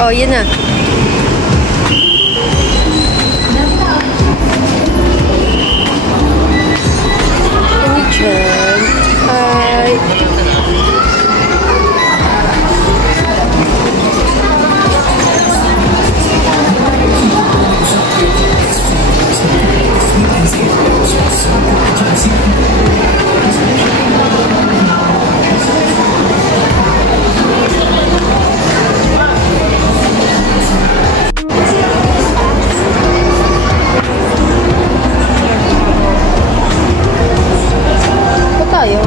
Oh, yan na. Onichon. Hi. Tayo.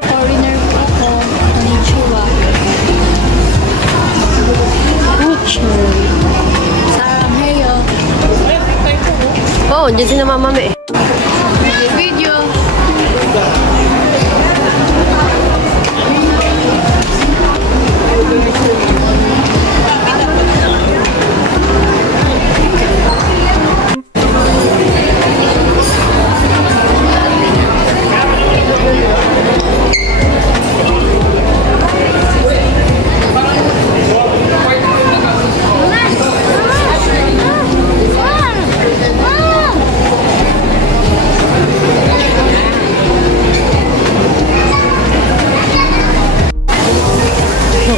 Foreigner po ako. Konnichiwa. Sarang heyo. Oh, dyan si na mama me. Video.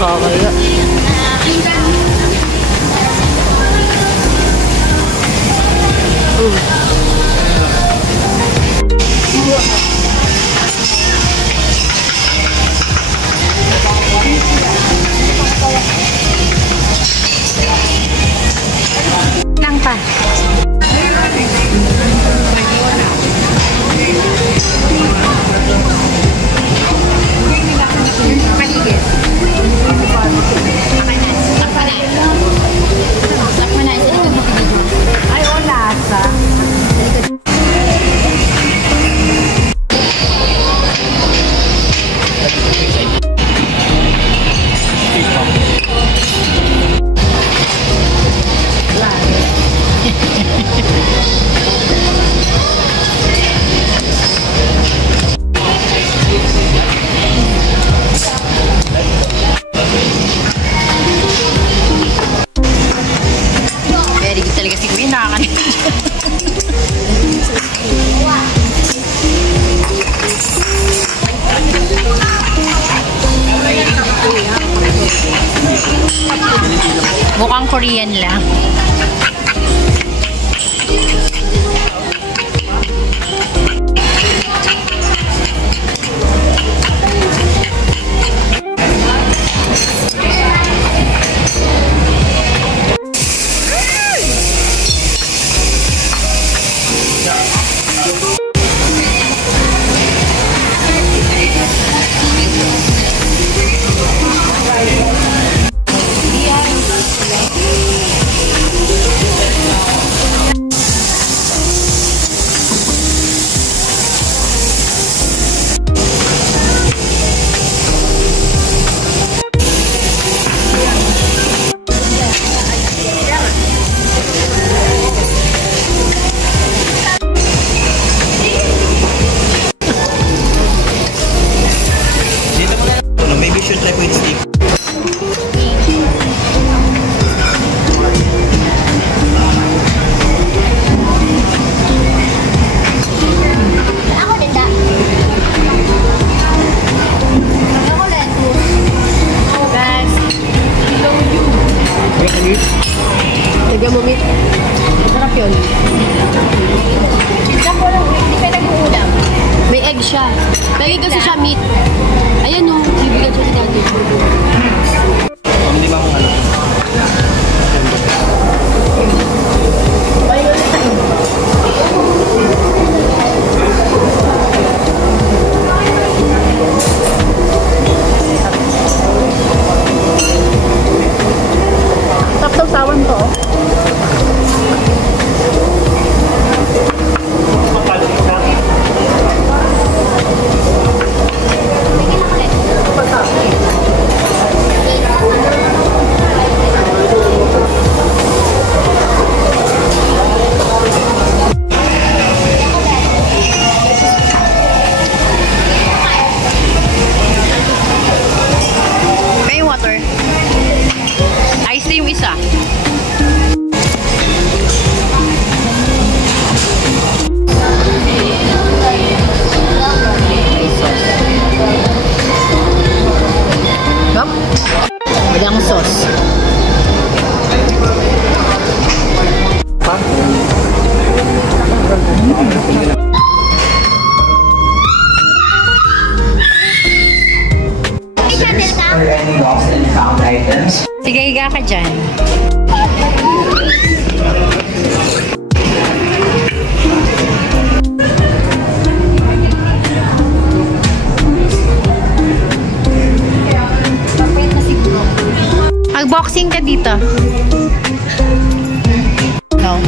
Nakakaya. Lang pa. Ay, wala sa. Very good talaga si Kuya. Nakakalit. Mukhang Korean lang. Lagyan mo meat. Masarap yun. Hindi ka nag-uulam. May egg siya. Lagi kasi siya meat. Ayan o. Bibigyan siya si daddy. Hindi ba kung ano? Tapos-sawan to. ka dyan. Mag-boxing ka dito. No.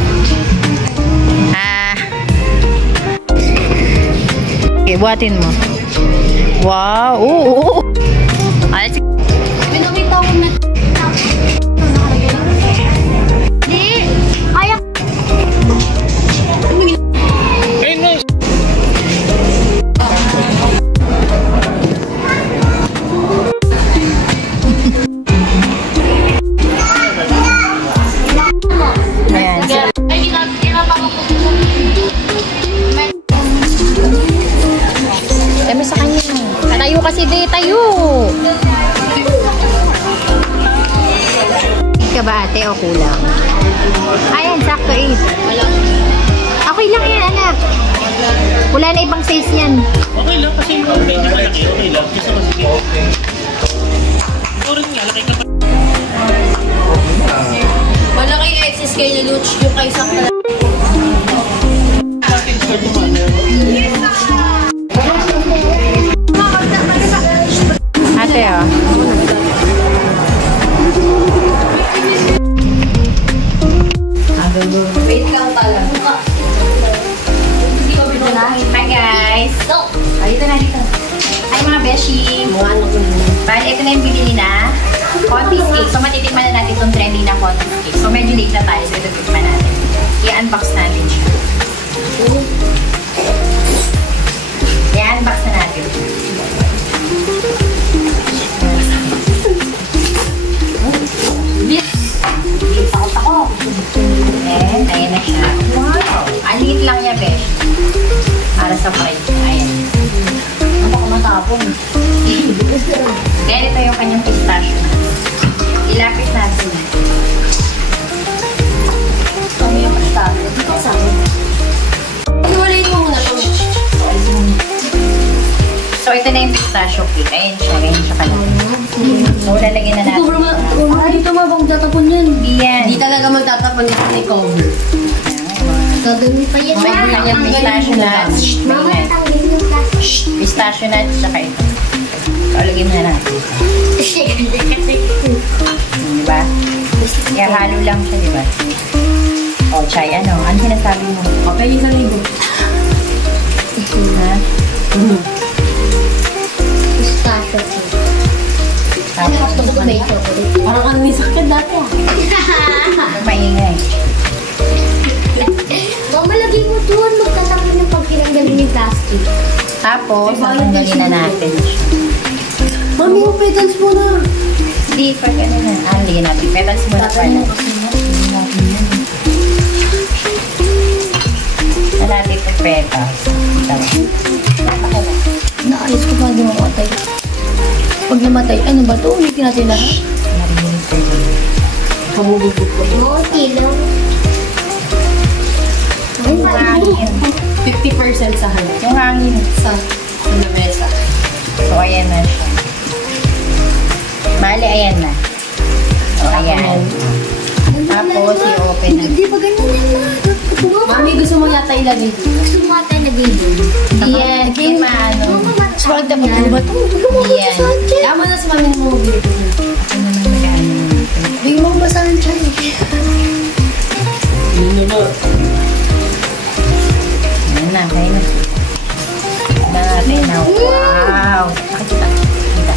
Okay, buhatin mo. Wow! Oo! Alas. Pinakita ko na. Di! Kaya. Dami sa kanya. Tayo kasi di tayo. Ka ba ate o kulang? Ayan, sakto eh. Okay lang yan, anak. Wala na ibang size yan. Okay lang, kasi yung medyo malaki, okay lang. Gusto ko sige. Ito rin nga, laki ka pa. Malaki yung excess kay Lelouch yung kay Sakta. Ate oh. Wait lang talaga. Hi guys. Dito na dito. Hi mga beshi. Bali, ito na yung binili na Contis cake. So matitikman na natin itong trendy na Contis cake. So medyo late na tayo. So ito tikman natin. I-unbox natin siya. I-unbox na natin. Takot ako. And ayan na siya. Wow! Ang liit lang niya, besh. Para sa fried. Ayan. Ang baka matapon. Then ito yung kanyang pistachio. Ilapit natin. Kami yung pastado. Ito sa akin. Iwalayin mo muna ito. So ito na yung pistachio cake. Ayan siya. Ayan siya ka lang. So lalagyan na natin. Dito mabang tatapon yan. Yan. Hindi talaga magtatapon dito ni cover. Gagawin pa yan. So yung kanyang pistachio nuts. Pistachio nuts. Tsaka ito. So lagyan na natin. Diba? Kaya halo lang siya, diba? O, Chay, ano? Ano sinasabi mo? Okay, yung saligo. Ha? Pistachio. Tapos, Parang ano may sakit dati ah. maingay. Mama, lagay mo doon. Magtatangin ng pagkiranggalin yung plastic. Tapos, tanggalin na natin siya. Mami, yung petals mo na. Hindi, pag ano na. Lagyan natin. Petals muna pala. Natin po petals. Naayos ko pa din mamatay. Pag namatay, ano ba ito? Ulitin natin lahat. Kabubugbog ko. Oo, tilaw. Yung hangin. 50% sa hangin. Yung hangin. Sa lamesa. So, ayan na siya. Bale, ayan na. So, ayan. Tapos, i-open na. Hindi ba ganyan yan, ma? Mami, gusto mo yata ilagay dito. Gusto mo ata na dito. Yan, kay maano. Swag na ba ito? Yan. Kaya mo na si mami mo bili ko. Ako naman mag-ano. Bigyan mo ba saan siya eh? Yun na ba? Ayan na, kaya na. Natin na. Wow! Nakikita. Kita.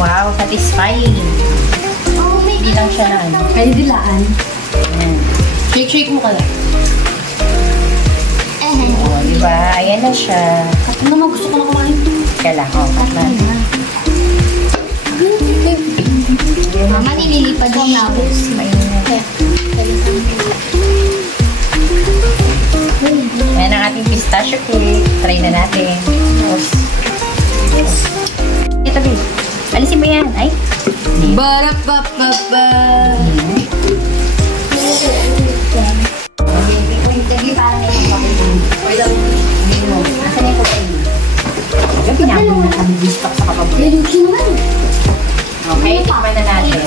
Wow, satisfying. Hindi lang siya na ano. Kaya dilaan. Ayan. Shake mo ka lang. O, diba? Ayan na siya. Kato naman gusto ko na kumain. Kaya lang, o. Katlan. Mama, nililipad yung labos. Ayan ang ating pistachio cake. Try na natin. Ito, babe. Alisin mo yan. Ay. Barapapapa. Asan yung kukain? Yung pinabong na kami stock sa kapabuli. Nililipad naman. Okay, tikman na natin.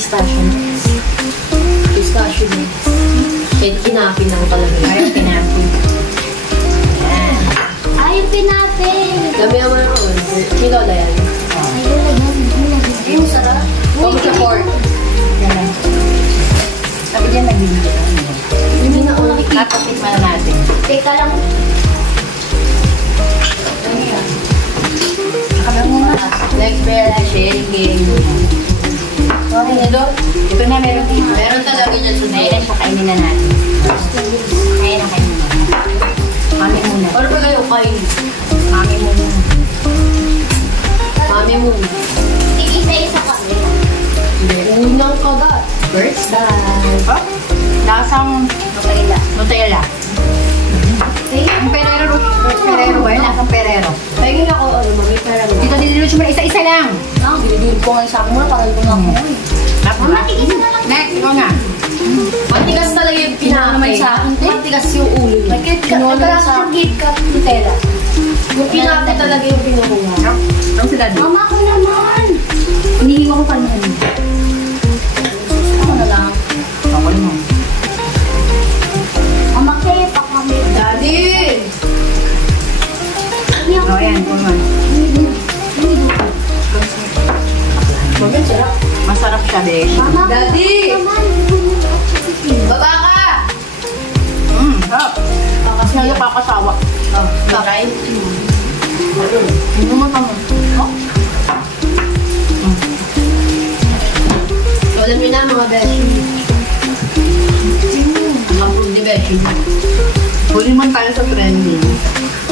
pistachio. Pistachio mo. Kahit kinapin lang talaga. Ayaw pinapin. Ayan. Ay, pinapin. Dami naman ako. Ikaw na yan. Yung sarap. Kung sa pork. Yan lang. Sabi dyan, nagbibigay lang. Hindi na only eat. Tatatikman na natin. Teka lang. Nakabang muna. Next bear, sharing game. Okay na doon. Ito na, meron dito. Meron talaga niyan sa Ngayon na siya, kainin na natin. Ngayon na kainin na. Mami muna. Ano ba kayo kain? Mami muna. Mami mo. Isa-isa kami. Unang kagat. First time. Oh, lasang Nutella. Ang Ferrero ba yun? Lasang Ferrero. Pagin ako, ano, mami, parang... Dito, dinilunch mo na isa-isa lang. Dinidin ko nga sa akin muna, parang ito nga ako. Mama, tigisa na lang. Next, ikaw nga. Matigas talaga yung pinake. naman sa akin, te. Matigas yung ulo niya. Ito lang sa gate cup Nutella. Yung pinake talaga yung pinukuha. Ang sila dito. Mama ko naman. Hinihinga ko pa niyan. Ako na lang. Ako naman. Mama, kaya pa kami. Daddy! Hindi ako. O, yan. Kuman. Mami, sarap. Masarap siya, besh. Mama, Daddy! naman. Baba ka! Sarap. Kasi nga nakakasawa. Oh, kakain. Hindi mo tamo. Oh? So, alam niyo na mga beshi. Approve ni beshi. Huli man tayo sa trending.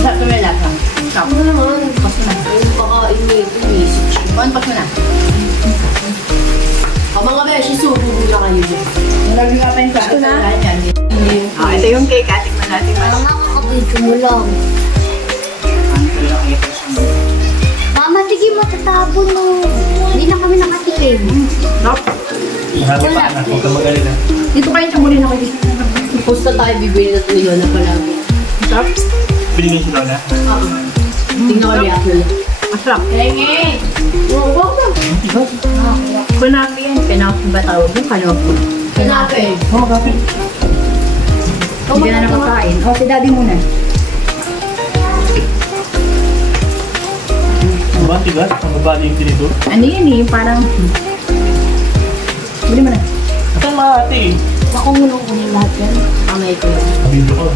Sa tumela ka. Sarap. Ano naman? Ayun, pakain niyo ito. Message. Kuhan, pas mo na. Mga beshi, subo muna kayo dyan. Nalagyan ka pa yung kain sa yan. Ito yung cake. Atikman natin. Mama, kakabidyo mo lang. Mama, sige mo, tatapon mo. Hindi na kami nakatikim. Sarap. Ihaba pa anak, huwag ka mag-alala. Dito kayo siya muli na kayo. Pusta tayo bibili na tuloy na palagi. Sarap. Binigay si Lola. Tingnan ko react nila. Masarap. Huwag na. Kunapi yan. Kinapi ba tawag mo? Kalopo. Kinape. Oo, kape. Hindi na nakakain. O, si daddy muna. Diba, tigas? Ang babali yung tinidor. Ano yun eh? Parang... Bili mo na. Saan mga ate eh? Ako muna kunin lahat yan. Kamay ko. Kabilo ko.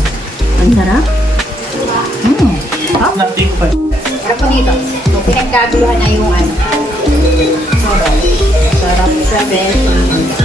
Ang sarap. Sarap. Nati ko pa. Sarap po dito. So, pinagkaguluhan na yung ano. Sarap sa bed.